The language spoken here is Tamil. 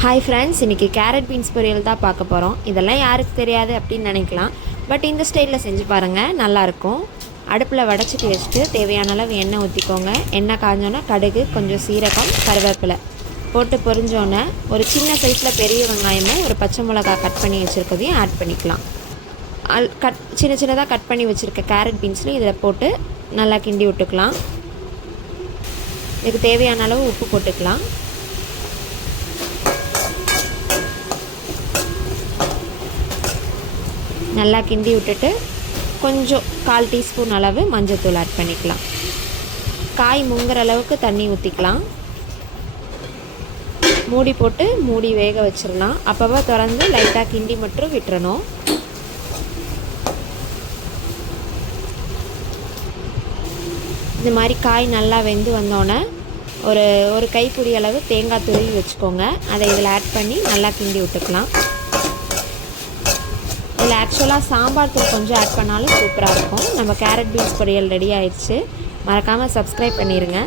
ஹாய் ஃப்ரெண்ட்ஸ், இன்றைக்கி கேரட் பீன்ஸ் பொரியல் தான் பார்க்க போகிறோம். இதெல்லாம் யாருக்கு தெரியாது அப்படின்னு நினைக்கலாம். பட் இந்த ஸ்டைலில் செஞ்சு பாருங்கள், நல்லாயிருக்கும். அடுப்பில் வடைச்சிட்டு வச்சுட்டு தேவையான அளவு எண்ணெய் ஊற்றிக்கோங்க. எண்ணெய் காஞ்சோன்னே கடுகு, கொஞ்சம் சீரகம், கருவேப்பிலை போட்டு பொரிஞ்சோன்னே ஒரு சின்ன சைஸில் பெரிய வெங்காயமும் ஒரு பச்சை மிளகாய் கட் பண்ணி வச்சுருக்கதையும் ஆட் பண்ணிக்கலாம். சின்ன சின்னதாக கட் பண்ணி வச்சுருக்க கேரட் பீன்ஸ்லையும் இதில் போட்டு நல்லா கிண்டி விட்டுக்கலாம். இதுக்கு தேவையான அளவு உப்பு போட்டுக்கலாம். நல்லா கிண்டி விட்டுட்டு கொஞ்சம் 1/4 டீஸ்பூன் அளவு மஞ்சள்தூள் ஆட் பண்ணிக்கலாம். காய் முங்குற அளவுக்கு தண்ணி ஊற்றிக்கலாம். மூடி போட்டு மூடி வேக வச்சிடலாம். அப்பப்போ திறந்து லைட்டாக கிண்டி மட்டும் விட்டுறணும். இந்த மாதிரி காய் நல்லா வெந்து வந்தோடனே ஒரு கைப்பிடி அளவு தேங்காய் துருவி வச்சுக்கோங்க. அதை இதில் ஆட் பண்ணி நல்லா கிண்டி விட்டுக்கலாம். இதில் ஆக்சுவலாக சாம்பார் தூள் கொஞ்சம் ஆட் பண்ணாலும் சூப்பராக இருக்கும். நம்ம கேரட் பீன்ஸ் பொரியல் ரெடி ஆயிடுச்சு. மறக்காமல் சப்ஸ்கிரைப் பண்ணிடுங்க.